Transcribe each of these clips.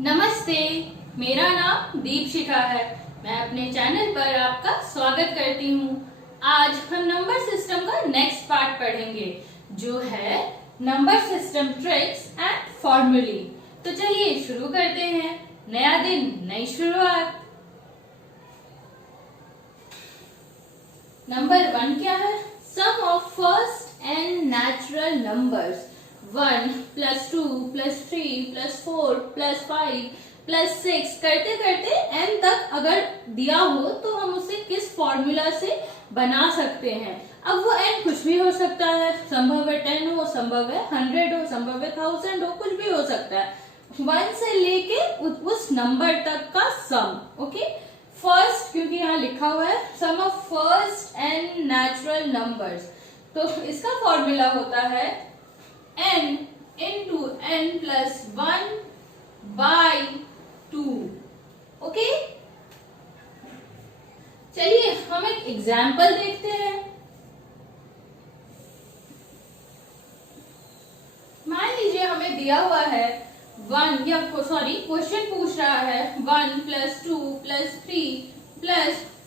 नमस्ते, मेरा नाम दीपशिखा है। मैं अपने चैनल पर आपका स्वागत करती हूँ। आज हम नंबर सिस्टम का नेक्स्ट पार्ट पढ़ेंगे जो है नंबर सिस्टम ट्रिक्स एंड फॉर्मूले। तो चलिए शुरू करते हैं। नया दिन, नई शुरुआत। नंबर 1 क्या है? Sum of first and natural numbers 1 + 2 + 3 + 4 + 5 + 6 करते करते n तक अगर दिया हो तो हम उसे किस फॉर्मूला से बना सकते हैं। अब वो n कुछ भी हो सकता है, संभव है 10 हो, संभव है 100 हो, संभव है 1000 हो, कुछ भी हो सकता है। 1 से लेके उस नंबर तक का सम। ओके, फर्स्ट क्योंकि यहाँ लिखा हुआ है sum of first and natural numbers, तो इसका फॉर्मूला होता है n into n plus 1 by 2। Okay, चलिए हम एक एग्जाम्पल देखते हैं। मान लीजिए हमें दिया हुआ है 1 या क्वेश्चन पूछ रहा है 1 + 2 + 3 +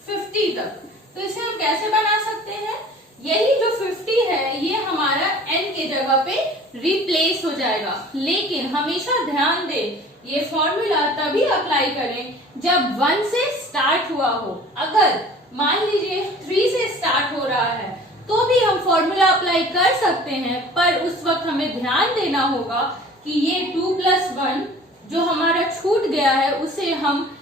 50 तक। तो इसे हम कैसे बना सकते हैं? यही जो 50 है ये हमारा n के जगह पे रिप्लेस हो जाएगा। लेकिन हमेशा ध्यान दें, ये फॉर्मूला तभी अप्लाई करें जब 1 से स्टार्ट हुआ हो। अगर मान लीजिए 3 से स्टार्ट हो रहा है तो भी हम फॉर्मूला अप्लाई कर सकते हैं, पर उस वक्त हमें ध्यान देना होगा कि ये 2 + 1 जो हमारा छूट गया है उसे हम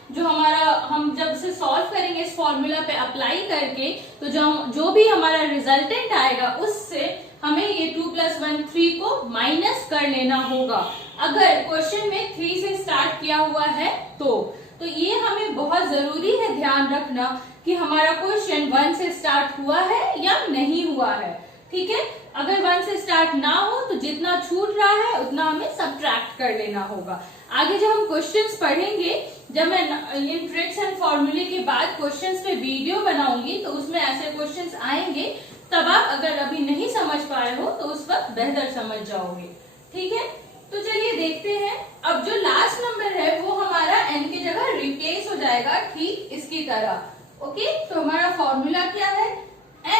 जब से सॉल्व करेंगे इस फॉर्मूला पे अप्लाई करके, तो जो भी हमारा रिजल्टेंट आएगा उससे हमें ये 2 + 1 3 को माइनस कर लेना होगा। अगर क्वेश्चन में 3 से स्टार्ट किया हुआ है तो ये हमें बहुत जरूरी है ध्यान रखना कि हमारा क्वेश्चन 1 से स्टार्ट हुआ है या नहीं हुआ है। ठीक है, अगर 1 से स्टार्ट ना हो तो जितना छूट रहा है उतना हमें सब्ट्रैक्ट कर लेना होगा। आगे जब हम क्वेश्चंस पढ़ेंगे, जब मैं इन ट्रिक्स एंड फॉर्मूले के बाद क्वेश्चंस पे वीडियो बनाऊंगी तो उसमें ऐसे क्वेश्चंस आएंगे, तब आप अगर अभी नहीं समझ पाए हो तो उस वक्त बेहतर समझ जाओगे। ठीक है, तो चलिए देखते हैं। अब जो लास्ट नंबर है वो हमारा n की जगह रिप्लेस हो जाएगा, ठीक इसकी तरह। ओके, तो हमारा फॉर्मूला क्या है?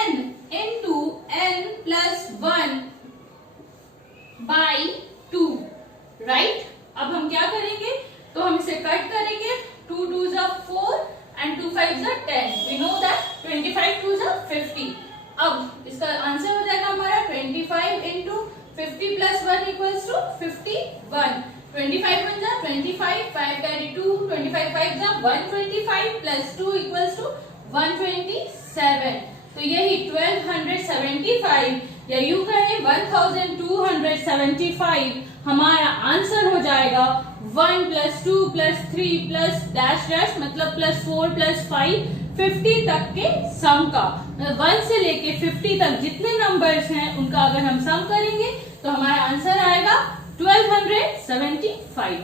n into n plus 1 by 2, right. अब हम क्या करेंगे, तो हम इसे कट करेंगे। 2 2s are 4 and 2 5s are 10। We know that 25 2s are 50। अब इसका आंसर हो जाएगा हमारा 25 into 50 plus 1 equals to 51। 25 1s are 25, 5 carry 2, 25 5s are 125 plus 2 equals to 127। तो यही 1275 या यूं कहें 1275 हमारा आंसर हो जाएगा। 1 + 2 + 3 + डैश डैश मतलब +4 + 5 50 तक के सम का। 1 से लेके 50 तक जितने नंबर्स हैं उनका अगर हम सम करेंगे तो हमारा आंसर आएगा 1275।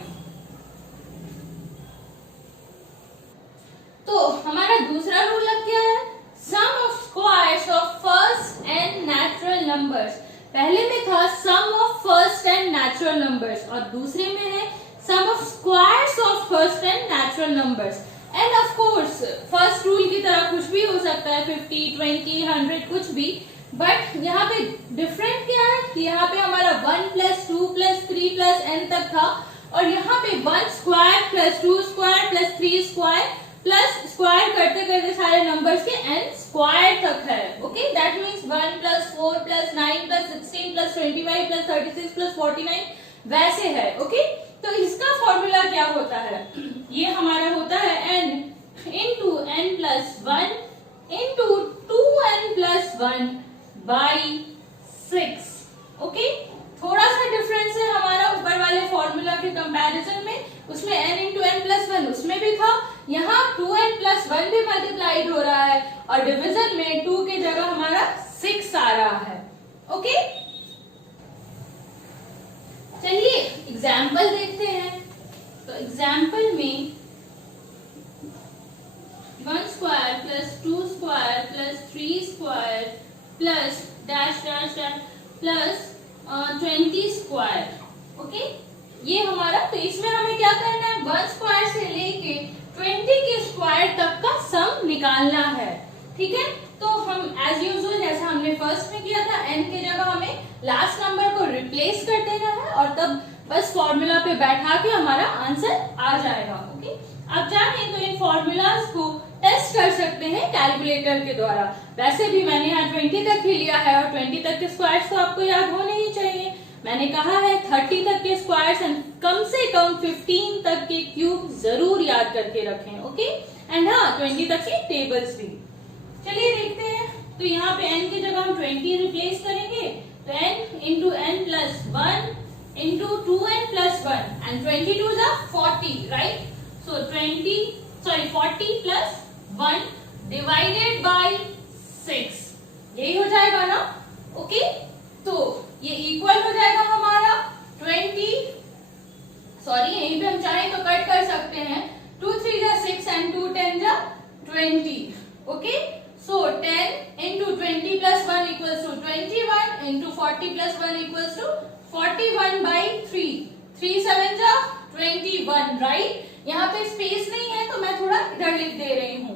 तो हमारा दूसरा रूल अब क्या है? Sum of squares of first and natural numbers. पहले में था sum of first and natural numbers और दूसरे में है sum of squares of first and natural numbers. And of course first rule की तरह कुछ भी हो सकता है, 50 20 100 कुछ भी। बट यहाँ पे डिफरेंट क्या है कि यहाँ पे हमारा 1 + 2 + 3 + n तक था और यहाँ पे 1 square + 2 square + 3 square plus square करते करते सारे नंबर्स के n स्क्वायर तक है। ओके, दैट मीन्स 1 + 4 + 9 + 16 + 25 + 36 + 49 वैसे है। ओके, तो इसका फॉर्मूला क्या होता है? ये हमारा होता है n into n + 1 into 2n + 1 by 6। Okay, थोड़ा सा डिफरेंस है हमारा ऊपर वाले फॉर्मूला के कंपैरिजन में। उसमें n into n + 1 उसमें भी था, यहाँ 2n + 1 भी मल्टीप्लाइड हो रहा है और डिवीजन में 2 की जगह हमारा 6 आ रहा है। ओके, चलिए एग्जाम्पल देखते हैं। तो एग्जाम्पल में 1 square + 2 square + 3 square plus dash dash dash plus 20 square. Okay, ये हमारा, तो इसमें हमें क्या करना है? 1 स्क्वायर से लेके 20 के स्क्वायर तक का सम निकालना है। ठीक है, तो हम एज यूजुअल जैसा हमने फर्स्ट में किया था, n के जगह हमें लास्ट नंबर को रिप्लेस कर देना है और तब बस फॉर्मूला पे बैठा के हमारा आंसर आ जाएगा। ओके, अब चाहें तो इन फॉर्मूलाज को टेस्ट कर सकते हैं कैलकुलेटर के द्वारा। वैसे भी मैंने यहाँ 20 तक ही लिया है और 20 तक के स्क्वायर्स तो आपको याद होने ही चाहिए। मैंने कहा है 30 तक के स्क्वायर्स एंड कम से कम 15 तक के क्यूब जरूर याद करके रखें। ओके, एंड हाँ 20 तक के टेबल्स भी। चलिए देखते हैं, तो यहाँ पे n की जगह हम 20 रिप्लेस करेंगे, तो n into n plus 1 into 2n plus 1 and 22 is 40, right? So 40 plus 1 divided by 6, यही हो जाएगा ना? ओके, तो ये इक्वल हो जाएगा हमारा 20, सॉरी यहीं पे हम चाहें तो कट कर सकते हैं, 2 3 जा 6 एंड 2 10 जा 20। Okay, so 10 into 20 plus 1 equals to 21 into 40 plus 1 equals to 41 by 3, 3 7 जा 21, राइट? यहाँ पे स्पेस नहीं है तो मैं थोड़ा इधर लिख दे रही हूँ।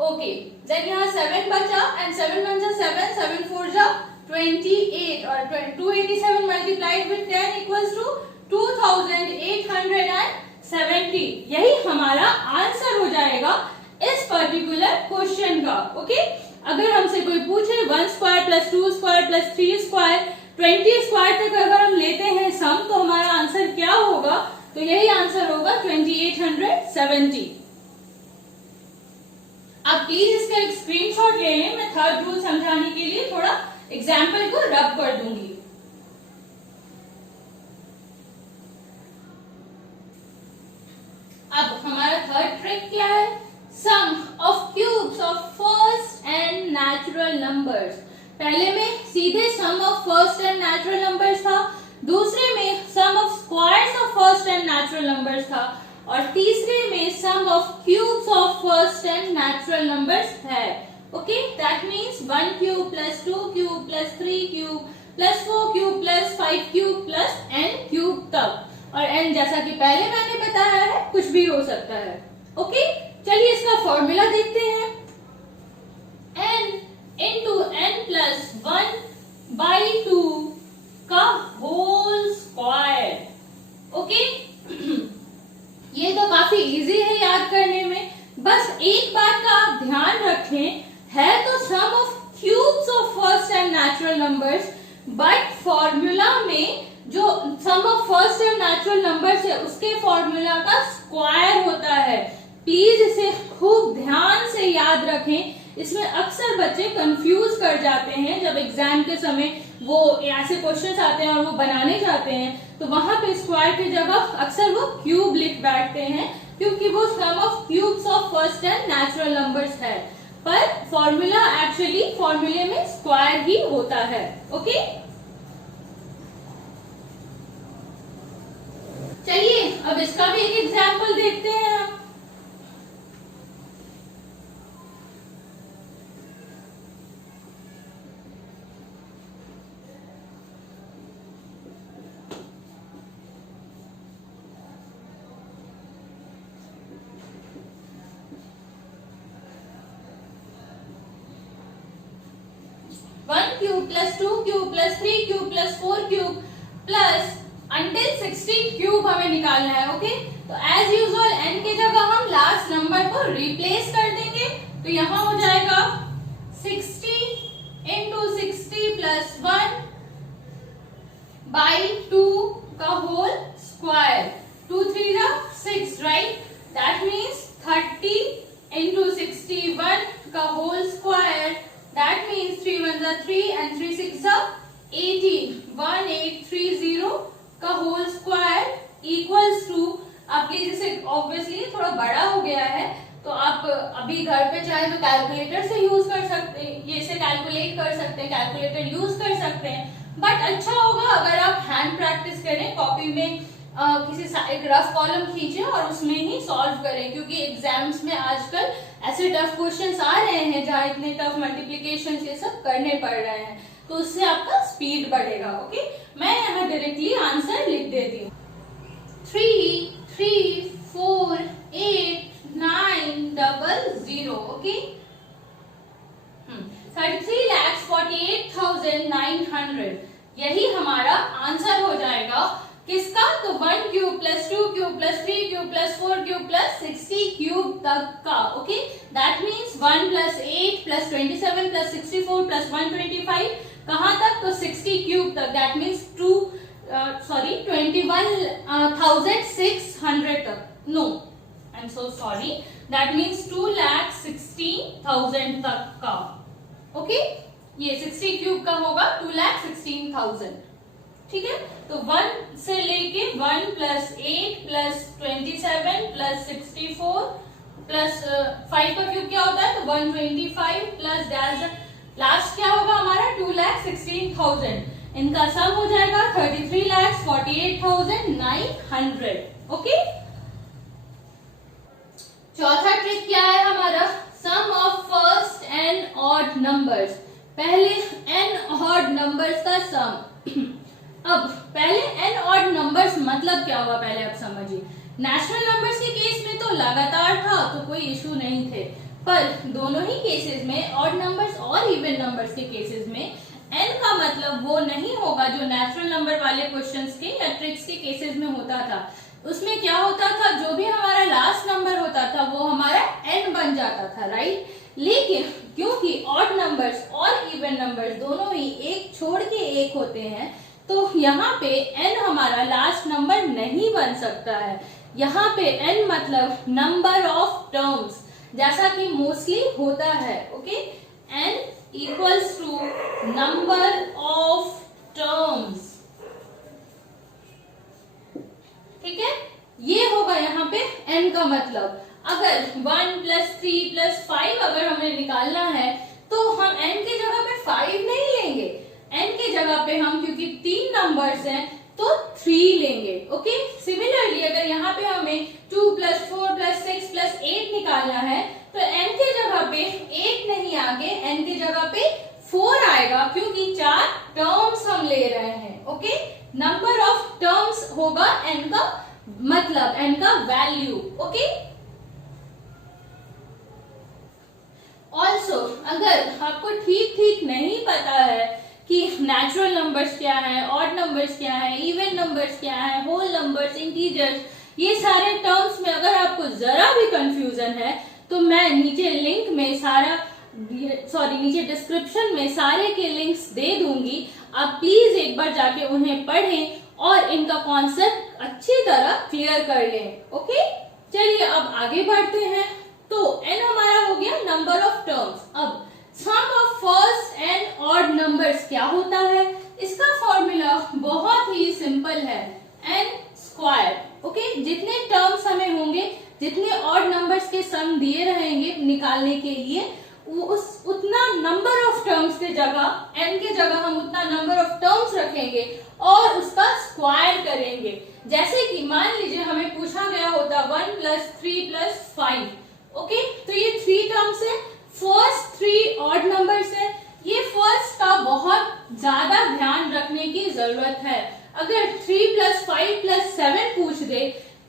ओके, देन यहाँ 7 बचा एंड 7 1 जा 7, 7 4 जा 28 और 287 मल्टीप्लाइड विद 10 इक्वल्स टू 2870। यही हमारा आंसर हो जाएगा इस पर्टिकुलर क्वेश्चन का। ओके, अगर हमसे कोई पूछे 1 square plus 2 square plus 3 square 20 square तक अगर हम लेते हैं सम, तो हमारा आंसर क्या होगा? तो यही आंसर होगा 2870। आप प्लीज इसका एक स्क्रीनशॉट ले लें, मैं थर्ड रूल समझाने के लिए थोड़ा एग्जाम्पल को रब कर दूंगी। अब हमारा थर्ड ट्रिक क्या है? Sum of cubes of first and natural numbers. पहले में सीधे sum of first and natural numbers था, दूसरे में sum of squares of first and natural numbers था, और तीसरे में sum of cubes of first and natural numbers है। Okay, that means 1 cube plus 2 cube plus 3 cube plus 4 cube plus 5 cube plus n cube तक, और n जैसा कि पहले मैंने बताया है कुछ भी हो सकता है। ओके, चलिए इसका फॉर्मूला देखते हैं। n into n plus 1 by 2 का होल स्क्वायर। ओके, ये तो काफी इजी है याद करने में, बस एक बात का आप ध्यान रखें, है तो sum of cubes of first and natural numbers, but formula में जो sum of first and natural numbers है उसके फॉर्मूला का स्क्वायर होता है। प्लीज इसे खूब ध्यान से याद रखें, इसमें अक्सर बच्चे कंफ्यूज कर जाते हैं जब एग्जाम के समय वो ऐसे क्वेश्चंस आते हैं और वो बनाने जाते हैं, तो वहां पे स्क्वायर की जगह अक्सर वो क्यूब लिख बैठते हैं, क्योंकि वो sum of cubes of first and natural numbers है, पर फॉर्मूला एक्चुअली फॉर्मूले में स्क्वायर ही होता है। ओके, चलिए अब इसका भी एक एग्जाम्पल देखते हैं हम। Cube plus 2 cube plus 3 cube plus 4 cube plus until 60 cube हमें निकालना है। ओके, तो एज यूजुअल n की जगह हम लास्ट नंबर को रिप्लेस कर देंगे, तो यहां हो जाएगा 60 इंटू 60 प्लस 1 बाई 2 का होल स्क्वायर, 2 3 जा 6, राइट? दैट मीन्स 30 इंटू 61 का होल स्क्वायर, that means 3 1 जा 3 and 3 6 जा 18, 1830 का होल स्क्वायर इक्वल्स टू, आप प्लीज इसे ऑब्वियसली थोड़ा बड़ा हो गया है तो आप अभी घर पे चाहे तो कैलकुलेटर से यूज कर सकते हैं, ये इसे कैलकुलेट कर सकते हैं, कैलकुलेटर यूज कर सकते हैं, बट अच्छा होगा अगर आप हैंड प्रैक्टिस करें, कॉपी में किसी एक रफ कॉलम खींचे और उसमें ही सॉल्व करें, क्योंकि एग्जाम्स में आजकल ऐसे टफ क्वेश्चंस आ रहे हैं जहाँ इतने टफ मल्टीप्लिकेशन ये सब करने पड़ रहे हैं, तो उससे आपका स्पीड बढ़ेगा। ओके, मैं यहाँ डायरेक्टली आंसर लिख देती हूँ। 3 3 4 cube plus 4 cube plus 60 cube तक का। Okay, that means 1 plus 8 plus 27 plus 64 plus 125 कहाँ तक? तो 60 क्यूब तक, दैट मीन्स 21,600 तक। No, I am so sorry, that means 2,16,000 तक का। ओके, ये 60 क्यूब का होगा 2,16,000। ठीक है, तो 1 से लेके 1 प्लस 8 प्लस 27 प्लस 64 प्लस 5 का क्यूब क्या होता है? तो 125 प्लस लास्ट क्या होगा हमारा? 2,16,000। इनका सम हो जाएगा 33,48,900। ओके, चौथा ट्रिक क्या है हमारा? Sum of first N odd numbers. पहले एन ऑड नंबर्स का सम। अब पहले एन ऑड नंबर्स मतलब क्या हुआ पहले आप समझिए। नेचुरल नंबर्स के केस में तो लगातार था तो कोई इशू नहीं थे, पर दोनों ही केसेस में ऑड नंबर्स और इवन नंबर्स के केसेस में एन का मतलब वो नहीं होगा जो नेचुरल नंबर वाले क्वेश्चंस के या ट्रिक्स के केसेस में होता था। उसमें क्या होता था, जो भी हमारा लास्ट नंबर होता था वो हमारा एन बन जाता था, राइट। लेकिन क्योंकि ऑड नंबर्स और इवन नंबर्स दोनों ही एक छोड़ के एक होते हैं, तो यहाँ पे n हमारा लास्ट नंबर नहीं बन सकता है। यहाँ पे n मतलब नंबर ऑफ टर्म्स, जैसा कि मोस्टली होता है। Okay, n equals to number of terms. ठीक है, ये होगा यहाँ पे n का मतलब। अगर 1 प्लस 3 प्लस 5 अगर हमें निकालना है तो हम n की जगह पे 5 नहीं लेंगे, n की जगह पे हम, क्योंकि 3 नंबर्स हैं तो 3 लेंगे। ओके, सिमिलरली अगर यहाँ पे हमें 2 प्लस 4 प्लस 6 प्लस 8 निकालना है तो n की जगह पे 8 नहीं आगे n की जगह पे 4 आएगा, क्योंकि 4 टर्म्स हम ले रहे हैं। ओके, नंबर ऑफ टर्म्स होगा n का मतलब, n का वैल्यू। ओके, ऑल्सो अगर आपको ठीक नहीं पता है कि नेचुरल नंबर्स क्या है, ऑड नंबर्स क्या है, इवन नंबर्स क्या है, होल नंबर्स, इंटीजर्स, ये सारे टर्म्स में अगर आपको जरा भी कंफ्यूजन है तो मैं नीचे लिंक में नीचे डिस्क्रिप्शन में सारे के लिंक्स दे दूंगी। आप प्लीज एक बार जाके उन्हें पढ़ें और इनका कॉन्सेप्ट अच्छी तरह क्लियर कर लें। ओके, चलिए अब आगे बढ़ते हैं। तो n हमारा हो गया नंबर ऑफ टर्म्स। अब sum of first N odd numbers क्या होता है? इसका फॉर्मूला बहुत ही सिंपल है, n स्क्वायर। ओके, जितने टर्म्स हमें होंगे, जितने ऑड नंबर्स के सम दिए रहेंगे निकालने के लिए, उतना नंबर ऑफ टर्म्स के जगह, n के जगह हम उतना नंबर ऑफ टर्म्स रखेंगे और उसका स्क्वायर करेंगे। जैसे कि मान लीजिए हमें पूछा गया होता 1 प्लस 3 प्लस 5। ओके, तो ये 3 टर्म्स है, फर्स्ट 3 ऑड नंबर्स है। ये फर्स्ट का बहुत ज्यादा ध्यान रखने की जरूरत है। अगर 3 प्लस 5 प्लस 7 पूछ दे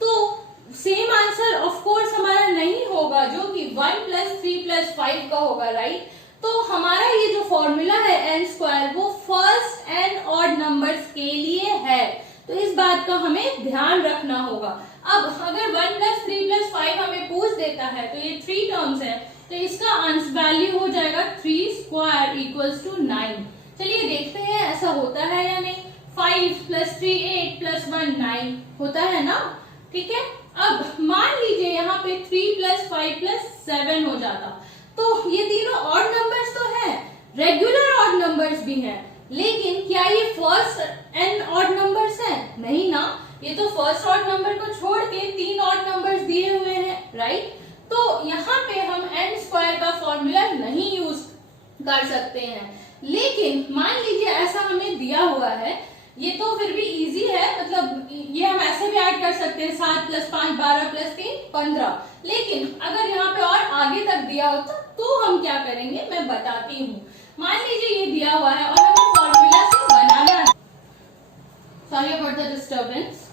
तो सेम आंसर ऑफ कोर्स हमारा नहीं होगा जो कि 1 प्लस 3 प्लस 5 का होगा, राइट। तो हमारा ये जो फॉर्मूला है n स्क्वायर, वो फर्स्ट एंड ऑड नंबर्स के लिए है, तो इस बात का हमें ध्यान रखना होगा। अब अगर 1 प्लस 3 प्लस 5 हमें पूछ देता है तो ये 3 टर्म्स है, तो इसका आंसर वैल्यू हो जाएगा 3 स्क्वायर इक्वल्स टू 9। चलिए देखते हैं ऐसा होता है या नहीं। 5 प्लस 3 8 प्लस 1 9 होता है ना, ठीक है। अब मान लीजिए यहाँ पे 3 प्लस 5 प्लस 7 हो जाता, तो ये तीनों ऑड नंबर्स तो हैं, रेगुलर ऑड नंबर्स भी हैं, लेकिन क्या ये फर्स्ट एंड ऑड नंबर्स हैं? नहीं ना, ये तो फर्स्ट ऑड नंबर को छोड़ के 3 ऑड नंबर्स दिए हुए हैं, राइट। तो यहाँ पे हम n स्क्वायर का फॉर्मूला नहीं यूज कर सकते हैं। लेकिन मान लीजिए ऐसा हमें दिया हुआ है, ये तो फिर भी इजी है, मतलब ये हम ऐसे भी ऐड कर सकते हैं 7 प्लस 5 12 प्लस 3 15। लेकिन अगर यहाँ पे और आगे तक दिया होता तो हम क्या करेंगे मैं बताती हूँ। मान लीजिए ये दिया हुआ है और हमें फॉर्मूला से बनाना है, सॉरी अबाउट द डिस्टर्बेंस।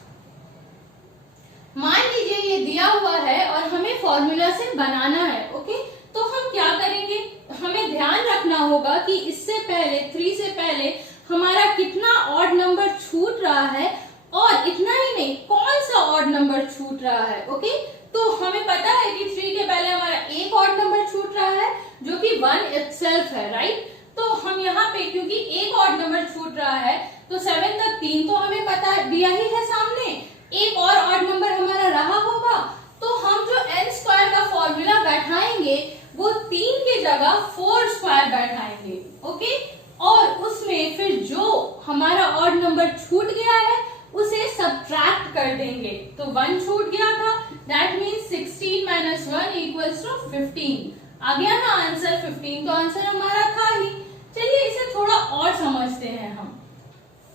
मान लीजिए ये दिया हुआ है और हमें फॉर्मूला से बनाना है, ओके। तो हम क्या करेंगे, हमें ध्यान रखना होगा कि इससे पहले 3 से पहले हमारा कितना ऑड नंबर छूट रहा है और इतना ही नहीं, कौन सा ऑड नंबर छूट रहा है। ओके, तो हमें पता है कि 3 के पहले हमारा एक ऑड नंबर छूट रहा है जो कि 1 इटसेल्फ है, राइट। तो हम यहाँ पे क्योंकि एक ऑड नंबर छूट रहा है तो 7 तक 3 तो हमें पता दिया ही है सामने, एक और ऑड नंबर हमारा रहा होगा, तो हम जो n स्क्वायर का फॉर्मूला बैठाएंगे वो 3 की जगह 4 स्क्वायर बैठाएंगे। ओके, और उसमें फिर जो हमारा ऑड नंबर छूट गया है उसे सब्ट्रैक्ट कर देंगे। तो 1 छूट गया था, that means 16 minus 1 equals to 15। आ गया ना आंसर 15, तो आंसर हमारा था ही। चलिए इसे थोड़ा और समझते हैं हम।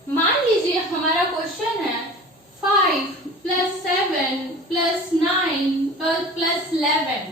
मान लीजिए हमारा क्वेश्चन है 5 प्लस 7 प्लस 9 प्लस 11।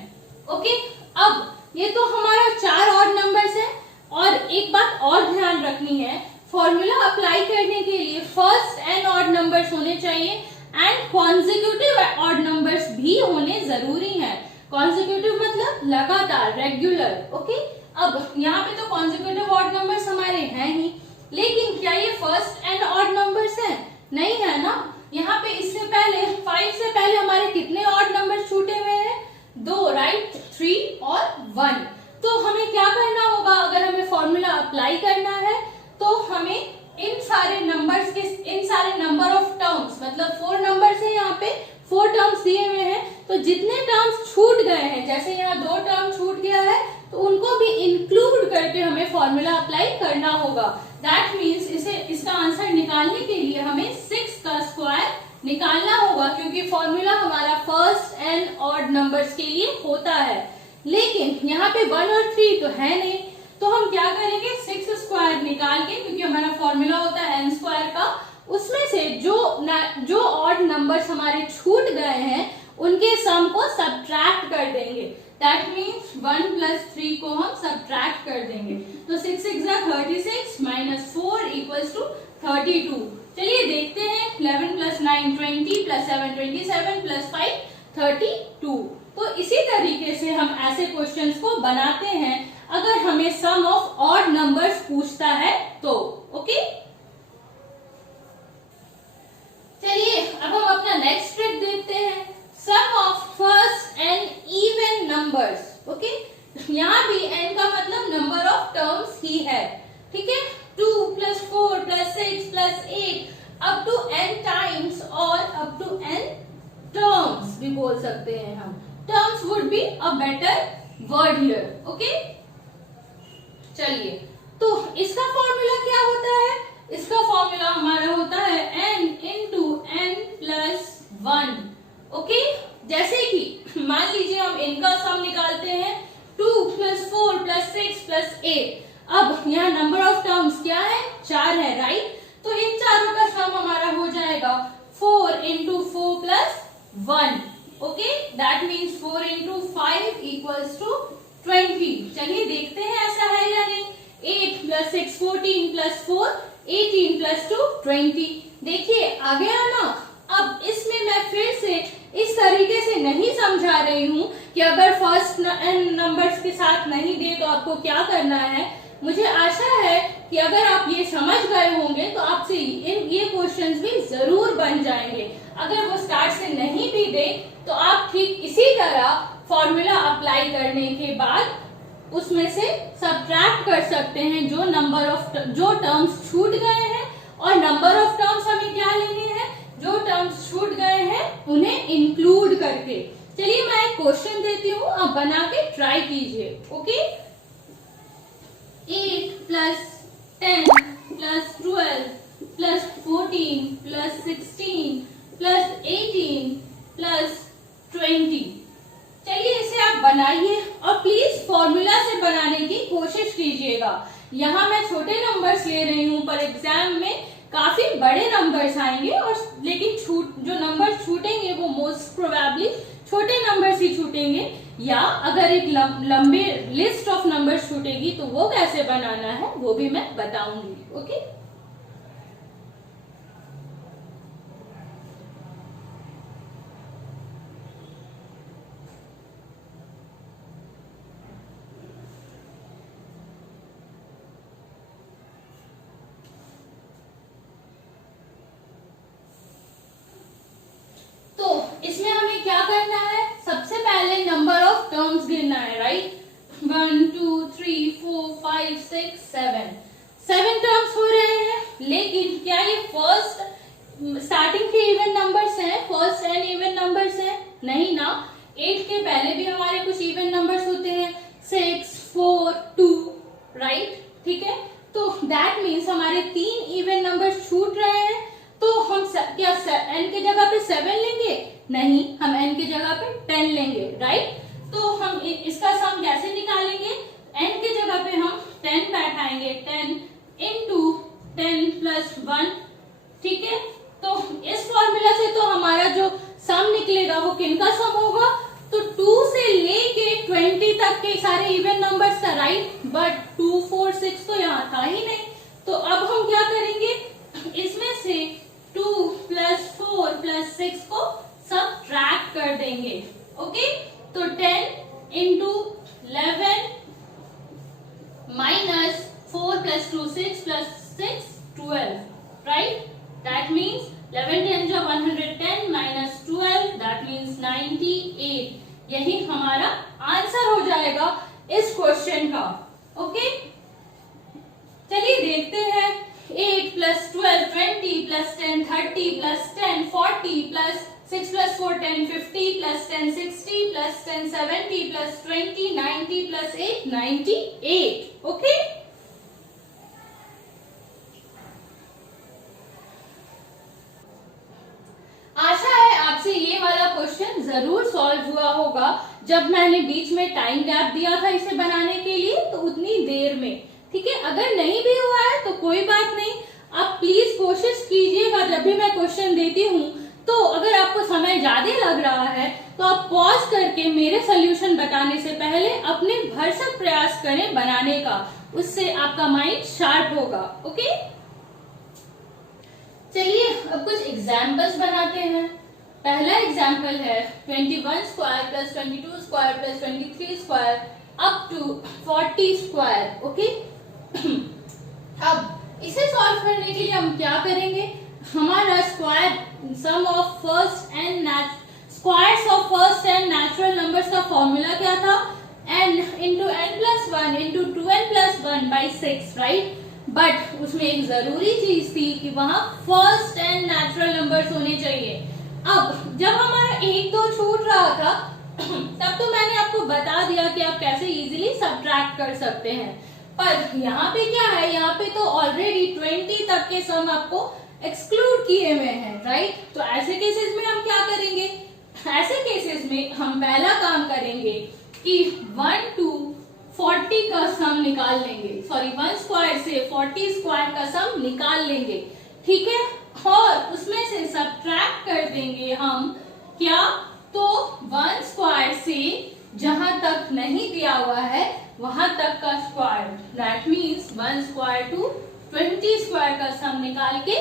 ओके, अब ये तो हमारा 4 ऑड नंबर्स है, और एक बात और ध्यान रखनी है, फॉर्मूला अप्लाई करने के लिए फर्स्ट n ऑड नंबर्स होने चाहिए एंड कॉन्जिक्यूटिव ऑड नंबर्स भी होने जरूरी हैं। कॉन्जिक्यूटिव मतलब लगातार, रेगुलर। ओके, अब यहाँ पे तो कॉन्जिक्यूटिव ऑड नंबर्स हमारे हैं ही, लेकिन क्या ये फर्स्ट n ऑड नंबर्स हैं? नहीं है ना। यहाँ पे इससे पहले 5 से पहले हमारे कितने ऑड नंबर छूटे हुए हैं? 2, राइट, 3 और 1। तो हमें क्या करना होगा, अगर हमें फॉर्मूला अप्लाई करना है तो हमें इन सारे नंबर्स के, इन सारे नंबर ऑफ टर्म्स, मतलब 4 नंबर्स है, यहाँ पे 4 टर्म्स दिए हुए हैं, तो जितने टर्म्स छूट गए हैं, जैसे यहाँ 2 टर्म छूट गया है तो उनको भी इंक्लूड करके हमें फॉर्मूला अप्लाई करना होगा। दैट मीन्स इसका आंसर निकालने के लिए हमें 6 का स्क्वायर निकालना होगा, क्योंकि फॉर्मूला हमारा फर्स्ट n ऑड नंबर्स के लिए होता है। लेकिन यहाँ पे 1 और 3 तो है नहीं, तो हम क्या करेंगे, 6 स्क्वायर निकाल के, क्योंकि हमारा फॉर्मूला होता है n स्क्वायर का, उसमें से जो ऑड नंबर्स हमारे छूट गए हैं उनके सम को सब्ट्रैक्ट कर देंगे। दैट मीन्स 1 प्लस 3 को हम सब्ट्रैक्ट कर देंगे, तो 6 6 36 माइनस 4 इक्वल्स टू 32। चलिए देखते हैं, 11 प्लस 9 20 प्लस 7 27 प्लस 5 32। तो इसी तरीके से हम ऐसे क्वेश्चंस को बनाते हैं अगर हमें सम ऑफ ऑड नंबर्स पूछता है तो। ओके, चलिए अब हम अपना नेक्स्ट ट्रिक देखते हैं, sum of first N even numbers. Okay, यहाँ भी n का मतलब नंबर ऑफ टर्म्स ही है, ठीक है। 2 plus 4 plus 6 plus 8 up to n times और अप टू n टर्म्स भी बोल सकते हैं हम। Terms would be a better word here. Okay, चलिए, तो इसका फॉर्मूला क्या होता है? इसका फॉर्मूला हमारा होता है n into n plus 1। Okay, जैसे कि मान लीजिए हम इनका सम निकालते हैं, 2 प्लस 4 प्लस 6 प्लस 8। अब यहाँ नंबर ऑफ टर्म्स क्या है? 4 है, राइट। तो इन चारों का सम हमारा हो जाएगा 4 into 4 plus 1। Okay, that means 4 into 5 equals to 20। चलिए देखते हैं ऐसा है या नहीं। 8 प्लस 6 14 प्लस 4 18 प्लस 2 20। देखिए आ गया ना। अब इसमें मैं फिर से इस तरीके से नहीं समझा रही हूँ कि अगर फर्स्ट नंबर्स के साथ नहीं दे तो आपको क्या करना है। मुझे आशा है कि अगर आप ये समझ गए होंगे तो आपसे ये क्वेश्चंस भी जरूर बन जाएंगे। अगर वो स्टार्ट से नहीं भी दे तो आप ठीक इसी तरह फॉर्मूला अप्लाई करने के बाद उसमें से सब्ट्रैक्ट कर सकते हैं जो टर्म्स छूट गए हैं, और नंबर ऑफ टर्म्स हमें क्या लेने हैं, जो टर्म्स छूट गए हैं उन्हें इंक्लूड करके। चलिए मैं एक क्वेश्चन देती हूँ, आप बना के ट्राई कीजिए। Okay, 8 plus 10 plus 12 plus 14 plus 16 plus 18 plus 20। चलिए इसे आप बनाइए और प्लीज फॉर्मूला से बनाने की कोशिश कीजिएगा। यहाँ मैं छोटे नंबर्स ले रही हूँ, पर एग्जाम में काफी बड़े नंबर्स आएंगे, और लेकिन जो नंबर्स छूटेंगे वो मोस्ट प्रोबेबली छोटे नंबर्स ही छूटेंगे, या अगर एक लंबे लिस्ट ऑफ नंबर्स छूटेगी तो वो कैसे बनाना है वो भी मैं बताऊंगी। ओके, है, राइट। 1 2 3 4 5 6 7 टर्म्स हो रहे हैं, लेकिन क्या ये फर्स्ट स्टार्टिंग के इवन नंबर्स हैं, फर्स्ट एन इवन नंबर्स हैं? नहीं ना। 8 के पहले भी हमारे कुछ इवन नंबर्स होते हैं, 6 4 2, राइट, ठीक है। तो दैट मीन्स हमारे 3 इवन नंबर्स छूट रहे हैं। तो हम क्या n के जगह पे 7 लेंगे? नहीं, हम n के जगह पे 10 लेंगे, राइट। तो हम इसका सम कैसे निकालेंगे? n के जगह पे हम 10 बैठाएंगे, 10 इंटू 10 प्लस 1, ठीक है। तो इस फॉर्मूला से तो हमारा जो सम निकलेगा वो किनका सम होगा? तो 2 से लेके 20 तक के सारे इवन नंबर्स का, राइट। बट 2 4 6 तो यहाँ था ही नहीं। तो अब हम क्या करेंगे, इसमें से 2 प्लस 4 प्लस 6 को सबट्रैक्ट कर देंगे, ओके। तो 10 into 11 minus 4 plus 2 6 plus 6 12, right. That means 11 10 जो 110 माइनस 12, दैट मीन्स 98। यही हमारा आंसर हो जाएगा इस क्वेश्चन का, ओके। चलिए देखते हैं। 8 plus 12 20 plus 10 30 plus 10 40 plus 6 plus 4 10 50 plus 10 60 plus 10 70 plus 20 90 plus 8 98, okay. आशा है आपसे ये वाला क्वेश्चन जरूर सॉल्व हुआ होगा। जब मैंने बीच में टाइम गैप दिया था इसे बनाने के लिए, तो उतनी देर में, ठीक है। अगर नहीं भी हुआ है तो कोई बात नहीं, आप प्लीज कोशिश कीजिएगा। जब भी मैं क्वेश्चन देती हूँ तो अगर आपको समय ज्यादा लग रहा है तो आप पॉज करके मेरे सोल्यूशन बताने से पहले अपने भरसक प्रयास करें बनाने का, उससे आपका माइंड शार्प होगा, ओके। चलिए अब कुछ एग्जाम्पल्स बनाते हैं। पहला एग्जाम्पल है 21 square plus 22 square plus 23 square up to 40 square, okay. अब इसे सॉल्व करने के लिए हम क्या करेंगे, हमारा square sum of first and squares of first and natural numbers का फॉर्मूला क्या था? n into n plus 1 into 2n plus 1 by 6, right. But उसमें एक जरूरी चीज थी कि वहां फर्स्ट एंड नेचुरल नंबर्स होने चाहिए। अब जब हमारा 1 2 छूट रहा था तब तो मैंने आपको बता दिया कि आप कैसे इजीली सबट्रैक्ट कर सकते हैं। पर यहाँ पे क्या है, यहाँ पे तो ऑलरेडी 20 तक के सम आपको एक्सक्लूड किए हुए हैं, राइट। तो ऐसे केसेस में हम क्या करेंगे, ऐसे केसेस में हम पहला काम करेंगे कि 1 to 40 का सम निकाल लेंगे, सॉरी 1 स्क्वायर से 40 स्क्वायर का सम निकाल लेंगे, ठीक है। और उसमें से सबट्रैक्ट कर देंगे हम क्या, तो 1 स्क्वायर से जहां तक नहीं दिया हुआ है वहां तक का square, that means 1 square to 20 square का सम निकाल के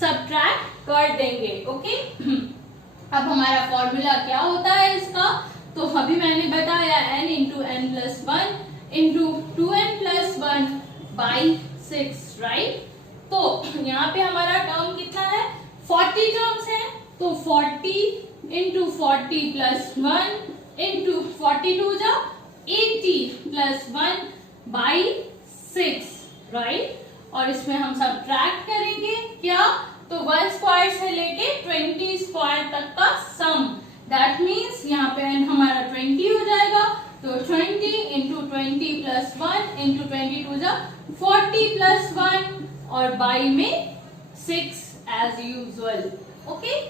सबट्रैक्ट कर देंगे, ओके। अब हमारा फॉर्मूला क्या होता है इसका, तो अभी मैंने बताया n into n plus 1 into 2n plus 1 by 6, right. तो यहाँ पे हमारा टर्म कितना है, 40 टर्म्स है। तो 40 इंटू 40 प्लस 1 इंटू 42 जा 80 प्लस 1 बाई 6, राइट। और इसमें हम सबट्रैक्ट करेंगे क्या, तो 1 स्क्वायर से लेके 20 स्क्वायर तक का सम, दैट मीन्स यहाँ पे n हमारा 20 हो जाएगा। तो 20 इंटू 20 प्लस 1 इंटू 22 जा 40 प्लस 1 और बाई में 6 एज यूजुअल, ओके।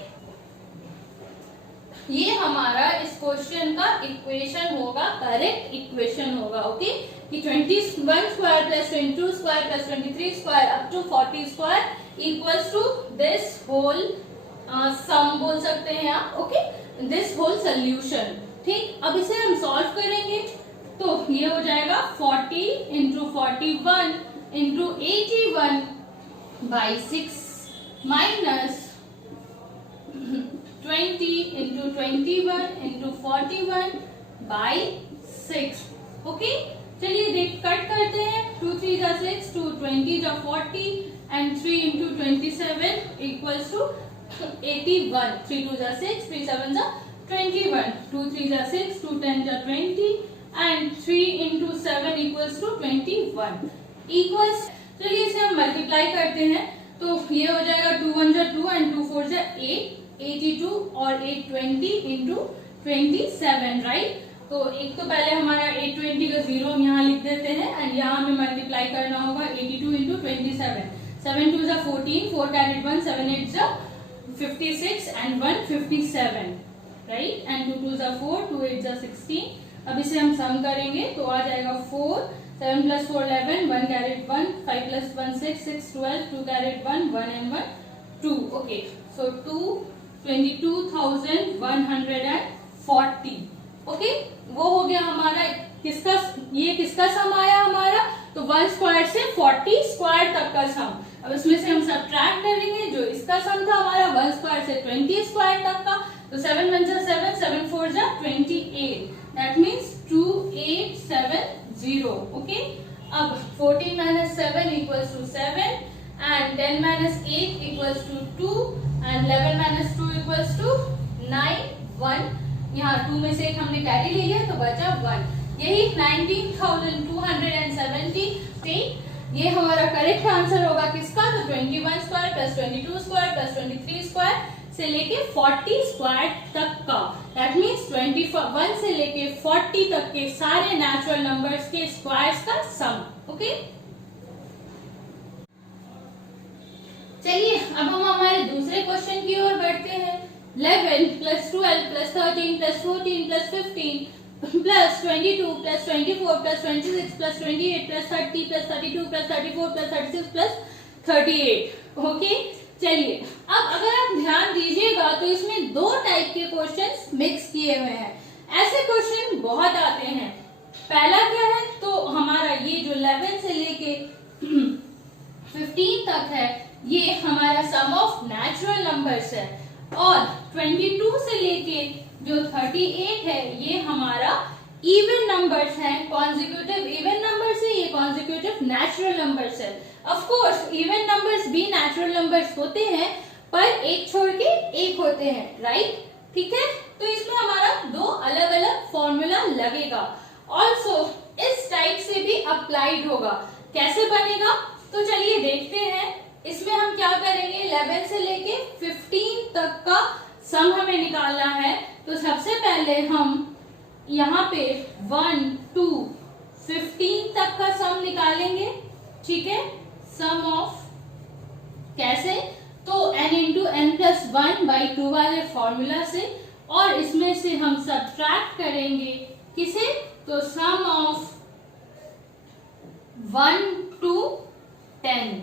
ये हमारा इस क्वेश्चन का इक्वेशन होगा, करेक्ट इक्वेशन होगा, ओके। कि 21 square plus 22 square plus 23 square up to 40 square equals to this whole sum बोल सकते हैं आप, ओके, दिस होल सोल्यूशन, ठीक। अब इसे हम सॉल्व करेंगे तो ये हो जाएगा 40 into 41 into 81 by 6 minus 20 into 21 into 41 by 6, okay. चलिए देख कट करते हैं, 2 3 जा 6, 2 20 जा 40 एंड 3 इंटू 27 इक्वल्स टू 81, 3 2 जा 6, 3 7 जा 21, 2 3 जा 6, 2 10 जा 20, and 3 into 7 equals to 21 equals. चलिए इसे हम मल्टीप्लाई करते हैं, तो ये हो जाएगा 2 1 जा 2 एंड 2 4 जा 8, 82 और 820 into 27, राइट। तो एक तो पहले हमारा 820 का 0 हम यहाँ लिख देते हैं एंड यहाँ हमें मल्टीप्लाई करना होगा 82 into 27, 7 2 जा 14, 4 carried 1, 7 8 जा 56 and 1 57, राइट, एंड 2 2 जा 4, 2 8 जा 16। अब इसे हम सम करेंगे तो आ जाएगा 4, 7 plus 4 11, 1 carried 1, 5 plus 1 6, 6 12, 2 carried 1, 1 and 1 2, okay, so 22,140, okay, वो हो गया हमारा किसका, ये किसका सम आया हमारा, तो 1 स्क्वायर से 40 स्क्वायर तक का सम। अब इसमें से हम सब्ट्रैक्ट करेंगे, जो इसका सम था हमारा 1 स्क्वायर से 20 स्क्वायर तक का, तो 7 1 जा 7, 7 4 जा 28, दैट मीन्स 2870, ओके। अब 14 minus 7 equals to 7 and 10 minus 8 equals to 2 and 11 minus 2 equals to 9 1, यहाँ 2 में से एक हमने कैरी ले लिया तो बचा 1, यही 19,270, ये हमारा करेक्ट आंसर होगा किसका, तो 21 square plus 22 square plus 23 square से लेके 40 स्क्वायर तक का, दैट मीन्स 21 से लेके 40 तक के सारे नेचुरल नंबर्स के स्क्वायर्स का सम, ओके। चलिए अब हम हमारे दूसरे क्वेश्चन की ओर बढ़ते हैं। 11 plus 12 plus 13 plus 14 plus 15 plus 22 plus 24 plus 26 plus 28 plus 30 plus 32 plus 34 plus 36 plus 38, okay. चलिए अब अगर आप ध्यान दीजिएगा तो इसमें दो टाइप के क्वेश्चंस मिक्स किए हुए हैं। ऐसे क्वेश्चन बहुत आते हैं। पहला क्या है, तो हमारा ये जो 11 से लेके 15 तक है ये हमारा सम ऑफ नेचुरल नंबर्स है, और 22 से लेके जो 38 है ये हमारा इवन नंबर्स हैं, कॉन्जिक्यूटिव इवन नंबर्स है, ये कॉन्जिक्यूटिव नेचुरल नंबर्स है। ऑफ कोर्स इवन नंबर्स भी नेचुरल नंबर्स होते हैं पर एक छोड़ के एक होते हैं, राइट, ठीक है। तो इसमें हमारा दो अलग अलग फॉर्मूला लगेगा, ऑल्सो इस टाइप से भी अप्लाइड होगा। कैसे बनेगा, तो चलिए देखते हैं। इसमें हम क्या करेंगे, 11 से लेके 15 तक का सम हमें निकालना है। तो सबसे पहले हम यहाँ पे 1 2 15 तक का सम निकालेंगे, ठीक है। सम ऑफ कैसे, तो n इंटू n प्लस 1/2 वाले फॉर्मूला से, और इसमें से हम सब्ट्रैक्ट करेंगे किसे, तो सम ऑफ 1 to 10,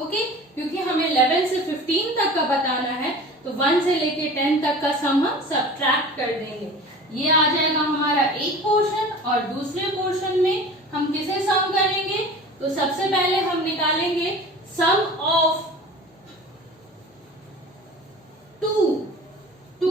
ओके, क्योंकि हमें 11 से 15 तक का बताना है तो 1 से लेके 10 तक का सम हम सब्ट्रैक्ट कर देंगे। ये आ जाएगा हमारा एक पोर्शन, और दूसरे पोर्शन में हम किसे सम करेंगे, तो सबसे पहले हम निकालेंगे सम ऑफ 2 to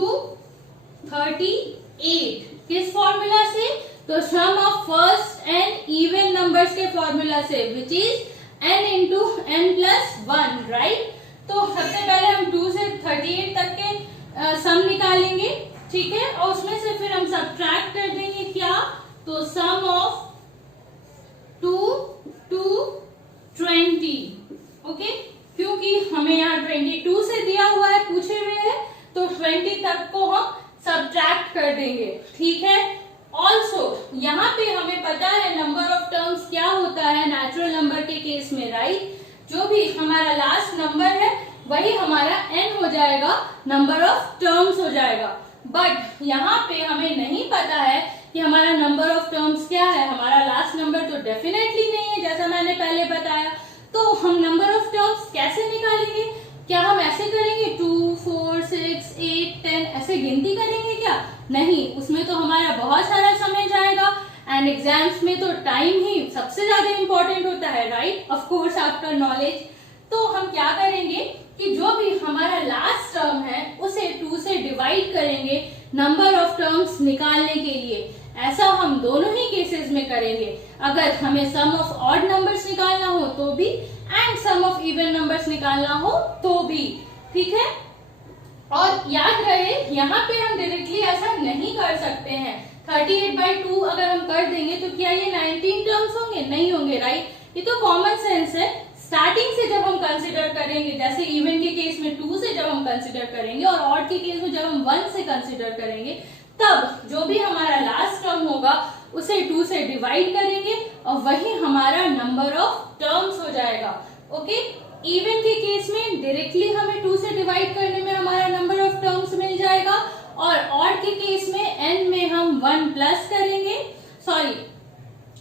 38 किस फॉर्मूला से, तो sum of first N even numbers के फॉर्मूला से, which is n into n plus 1, right. तो सबसे पहले हम 2 से 38 तक के सम निकालेंगे, ठीक है, और उसमें से फिर हम सब्ट्रैक्ट कर देंगे क्या, तो सम ऑफ 2 to 20, ओके, क्योंकि हमें यहाँ 22 से दिया हुआ है, पूछे हुए हैं, तो 20 तक को हम सब्ट्रैक्ट कर देंगे, ठीक है। ऑल्सो यहाँ पे हमें पता है नंबर ऑफ टर्म्स क्या होता है नेचुरल नंबर के केस में, राइट। जो भी हमारा लास्ट नंबर है वही हमारा n हो जाएगा, नंबर ऑफ टर्म्स हो जाएगा। बट यहाँ पे हमें नहीं पता है कि हमारा नंबर ऑफ टर्म्स क्या है, हमारा लास्ट नंबर तो डेफिनेटली नहीं है, जैसा मैंने पहले बताया। तो हम नंबर ऑफ टर्म्स कैसे निकालेंगे, क्या हम ऐसे करेंगे 2 4 6 8 10 ऐसे गिनती करेंगे क्या, नहीं, उसमें तो हमारा बहुत सारा समय जाएगा, एंड एग्जाम्स में तो टाइम ही सबसे ज्यादा इंपॉर्टेंट होता है, right, of course after knowledge. तो हम क्या करेंगे कि जो भी हमारा लास्ट टर्म है उसे 2 से डिवाइड करेंगे नंबर ऑफ टर्म्स निकालने के लिए। ऐसा हम दोनों ही केसेस में करेंगे, अगर हमें सम ऑफ ऑड नंबर्स निकालना हो तो भी, and sum of even numbers निकालना हो तो भी, ठीक है। और याद रहे यहाँ पे हम डायरेक्टली ऐसा नहीं कर सकते हैं, 38/2 अगर हम कर देंगे तो क्या ये 19 टर्म्स होंगे? नहीं होंगे, राइट? ये तो कॉमन सेंस है। स्टार्टिंग से जब हम कंसिडर करेंगे, जैसे इवन के केस में 2 से जब हम कंसिडर करेंगे और ऑड के केस में जब हम 1 से कंसिडर करेंगे, तब जो भी हमारा लास्ट टर्म होगा उसे 2 से डिवाइड करेंगे और वही हमारा नंबर ऑफ टर्म्स हो जाएगा। ओके, इवन के केस में डायरेक्टली हमें 2 से डिवाइड करने में हमारा नंबर ऑफ टर्म्स मिल जाएगा और ऑड के केस में n में हम 1 प्लस करेंगे, सॉरी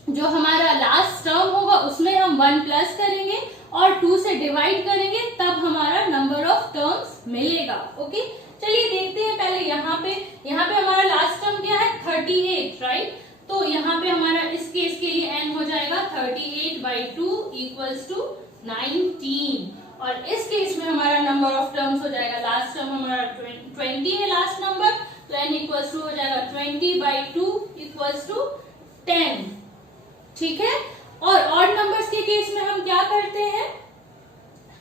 जो हमारा लास्ट टर्म होगा उसमें हम 1 प्लस करेंगे और 2 से डिवाइड करेंगे, तब हमारा नंबर ऑफ टर्म्स मिलेगा। ओके, चलिए देखते हैं पहले यहाँ पे हमारा लास्ट टर्म क्या है? 38, राइट? तो यहाँ पे हमारा इस केस के लिए n हो जाएगा 38/2 इक्वल्स टू 19 और इस केस में हमारा नंबर ऑफ टर्म्स हो जाएगा, लास्ट टर्म हमारा 20 है लास्ट नंबर, तो n इक्वल्स टू हो जाएगा 20/2 इक्वल्स टू 10। ठीक है, और ऑड नंबर्स के केस में हम क्या करते हैं?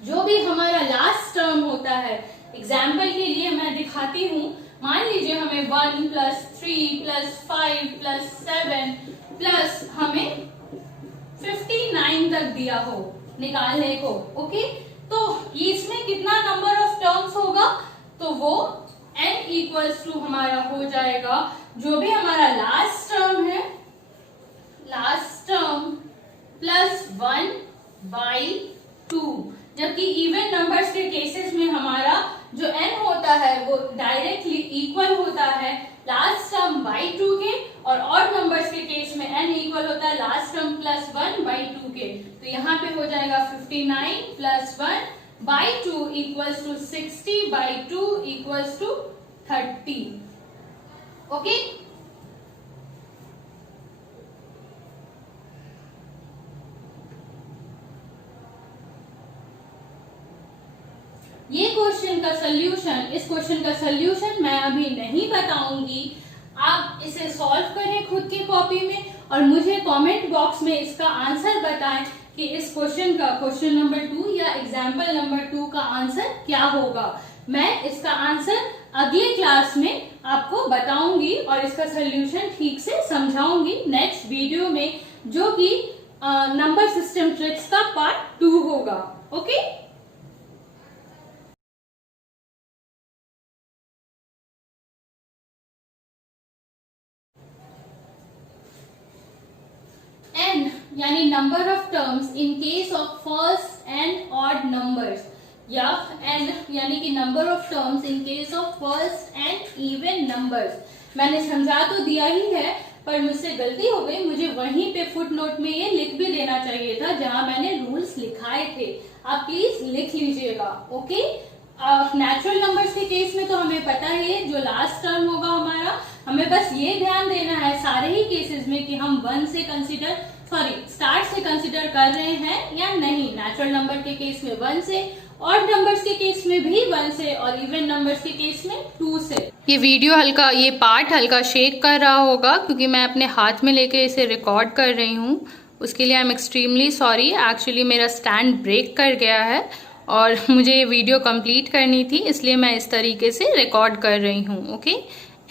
जो भी हमारा लास्ट टर्म होता है, एग्जाम्पल के लिए मैं दिखाती हूँ, मान लीजिए हमें 1 प्लस 3 प्लस 5 प्लस 7 प्लस हमें 59 तक दिया हो निकालने को। ओके, तो इसमें कितना नंबर ऑफ टर्म्स होगा? तो वो n इक्वल्स टू हमारा हो जाएगा, जो भी हमारा लास्ट टर्म है, लास्ट टर्म प्लस 1/2, जबकि इवन नंबर्स के केसेस में हमारा जो n होता है वो डायरेक्टली इक्वल होता है लास्ट टर्म बाई 2 के, और ऑड नंबर्स के केस में n इक्वल होता है लास्ट टर्म प्लस 1/2 के। तो यहाँ पे हो जाएगा 59 plus 1/2 equals to 60/2 equals to 30। Okay, ये क्वेश्चन का सल्यूशन, इस क्वेश्चन का सल्यूशन मैं अभी नहीं बताऊंगी, आप इसे सॉल्व करें खुद की कॉपी में और मुझे कमेंट बॉक्स में इसका आंसर बताएं कि इस क्वेश्चन का क्वेश्चन नंबर 2 या एग्जाम्पल नंबर 2 का आंसर क्या होगा। मैं इसका आंसर अगले क्लास में आपको बताऊंगी और इसका सल्यूशन ठीक से समझाऊंगी नेक्स्ट वीडियो में, जो कि नंबर सिस्टम ट्रिक्स का पार्ट 2 होगा। ओके, n यानी number of terms in case of first N odd numbers, या n यानी कि number of terms in case of first N even numbers. मैंने समझा तो दिया ही है, पर मुझसे गलती हो गई, मुझे वहीं पे फुट नोट में ये लिख भी देना चाहिए था जहां मैंने रूल्स लिखाए थे। आप प्लीज लिख लीजिएगा। ओके, नेचुरल नंबर्स के केस में तो हमें पता है जो लास्ट टर्म होगा हमारा, हमें बस ये ध्यान देना है सारे ही केसेस में कि हम 1 से कंसीडर, सॉरी स्टार्ट से कंसीडर कर रहे हैं या नहीं। नेचुरल नंबर के केस में 1 से, ऑड नंबर्स के केस में भी 1 से और इवन नंबर्स के केस में 2 से। ये वीडियो हल्का, ये पार्ट हल्का शेक कर रहा होगा क्योंकि मैं अपने हाथ में लेके इसे रिकॉर्ड कर रही हूँ, उसके लिए I am extremely sorry. Actually मेरा स्टैंड ब्रेक कर गया है और मुझे ये वीडियो कंप्लीट करनी थी, इसलिए मैं इस तरीके से रिकॉर्ड कर रही हूँ। ओके,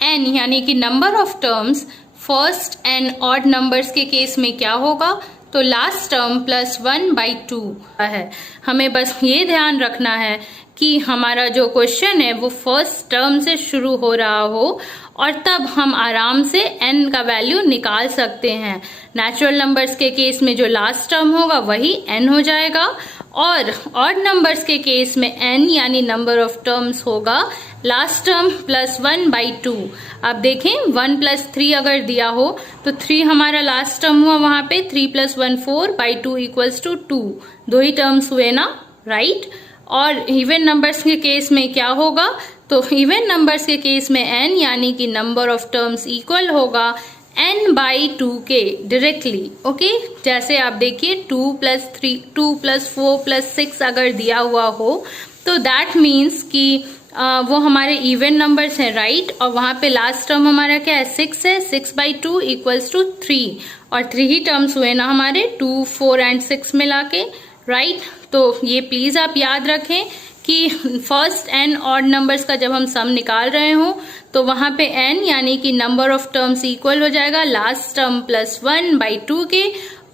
n यानी कि number of terms first N odd numbers के केस में क्या होगा? तो लास्ट टर्म प्लस 1/2 है। हमें बस ये ध्यान रखना है कि हमारा जो क्वेश्चन है वो फर्स्ट टर्म से शुरू हो रहा हो और तब हम आराम से n का वैल्यू निकाल सकते हैं। नेचुरल नंबर्स के केस में जो लास्ट टर्म होगा वही n हो जाएगा और ऑड नंबर्स के केस में n यानी नंबर ऑफ टर्म्स होगा लास्ट टर्म प्लस 1/2। अब देखें 1 प्लस 3 अगर दिया हो तो 3 हमारा लास्ट टर्म हुआ, वहां पे 3 + 1 4/2 इक्वल्स टू 2, 2 ही टर्म्स हुए ना, राइट। और इवन नंबर्स के केस में क्या होगा? तो इवन नंबर्स के केस में n यानी कि नंबर ऑफ टर्म्स इक्वल होगा n/2 के डायरेक्टली। ओके, जैसे आप देखिए 2 + 3, 2 + 4 + 6 अगर दिया हुआ हो तो दैट मीन्स कि वो हमारे इवन नंबर्स हैं, राइट। और वहां पे लास्ट टर्म हमारा क्या है? 6 है, 6/2 इक्वल्स टू 3 और 3 ही टर्म्स हुए ना हमारे, 2, 4 एंड 6 मिला के, राइट। तो ये प्लीज आप याद रखें कि फर्स्ट एंड ऑड नंबर्स का जब हम सम निकाल रहे हो तो वहां पे n यानी कि नंबर ऑफ टर्म्स इक्वल हो जाएगा लास्ट टर्म प्लस 1/2 के।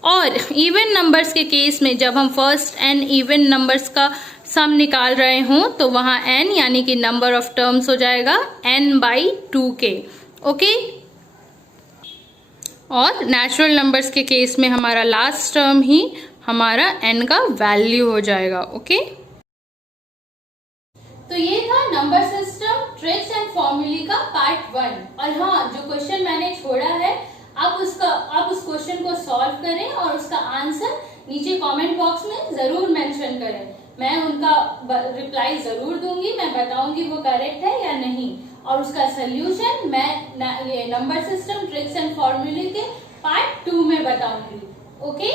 और इवन नंबर्स के केस में जब हम फर्स्ट n इवन नंबर्स का सम निकाल रहे हों तो वहां n यानी कि नंबर ऑफ टर्म्स हो जाएगा n/2 के। ओके, और नेचुरल नंबर्स के केस में हमारा लास्ट टर्म ही हमारा n का वैल्यू हो जाएगा। ओके, तो ये था नंबर सिस्टम ट्रिक्स एंड फॉर्मूले का पार्ट 1। और हाँ, जो क्वेश्चन मैंने छोड़ा है आप उस क्वेश्चन को सॉल्व करें और उसका आंसर नीचे कमेंट बॉक्स में जरूर मेंशन करें। मैं उनका रिप्लाई जरूर दूंगी, मैं बताऊंगी वो करेक्ट है या नहीं। और उसका सोल्यूशन मैं ये नंबर सिस्टम ट्रिक्स एंड फॉर्मूले के पार्ट 2 में बताऊंगी। ओके,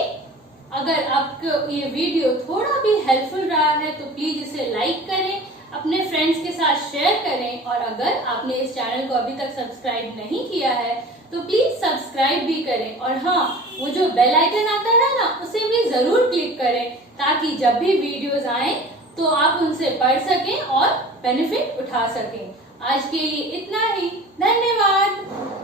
अगर आपको ये वीडियो थोड़ा भी हेल्पफुल रहा है तो प्लीज इसे लाइक करें, अपने फ्रेंड्स के साथ शेयर करें। और अगर आपने इस चैनल को अभी तक सब्सक्राइब नहीं किया है तो प्लीज सब्सक्राइब भी करें। और हाँ, वो जो बेल आइकन आता है ना, उसे भी जरूर क्लिक करें ताकि जब भी वीडियोस आए तो आप उनसे पढ़ सकें और बेनिफिट उठा सकें। आज के लिए इतना ही, धन्यवाद।